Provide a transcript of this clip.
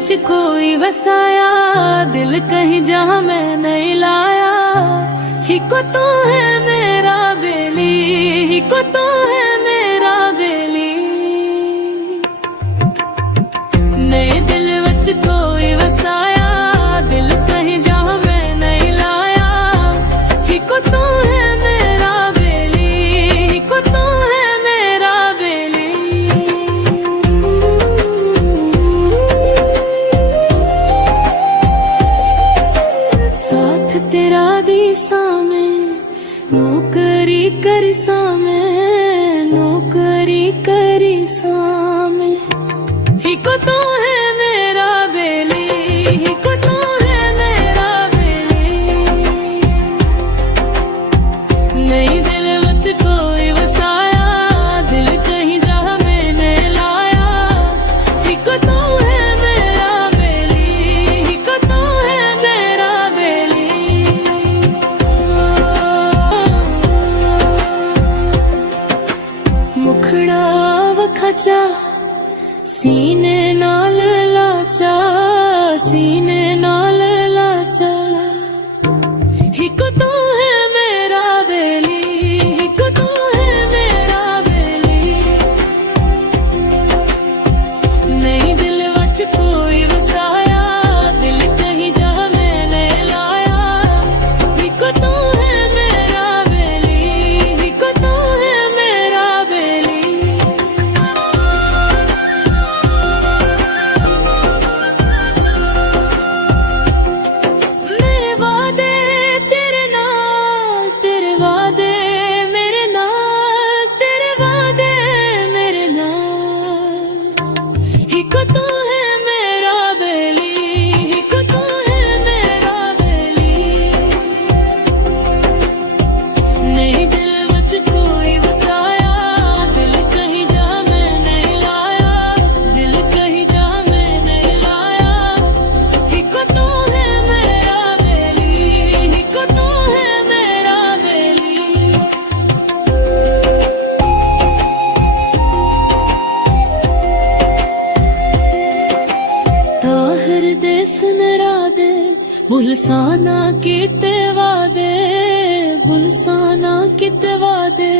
विच कोई वसाया, दिल कहीं जहां मैं नहीं लाया। हिको तो है मेरा बेली, हिको तो है मेरा बेली। नहीं दिल विच कोई वसाया, दिल कहीं जहां मैं नहीं लाया। हिको तो है मेरा बेली, हिको तो है मेरा बेली। साथ तेरा दिसा में नौकरी करी सामे, नौकरी करी सामे। हिको तो है मेरा बेली, हिको तो है मेरा बेली। नहीं दिल विच कोई वसाया, दिल कहीं जहां मैंने लाया। हिको तो है मेरा बेली, हिको तो है मेरा बेली। मुखड़ा वखचा सीने नाल लाचा, सीने नाल लाचा। हिको तो है मेरा बेली, हिको तो है मेरा बेली। नहीं दिल विच कोई वसाया, दिल कहीं जहां मैंने लाया। हिको तो है मेरा बेली, हिको तो है मेरा बेली। मेरे वादे तेरे नाल, तेरे वादे मेरे नाल, तेरे वादे मेरे नाल। हिको तो है मेरा बेली, हिको तो है मेरा बेली। नहीं दिल विच कोई वसाया, दिल कहीं जहां मैं नहीं लाया। दिल कहीं जहां मैं नहीं लाया। हिको तो है मेरा बेली, हिको तो है मेरा बेली। ताहिर दे सुनरा दे बुलसाना किते वादे, बुलसाना किते वादे।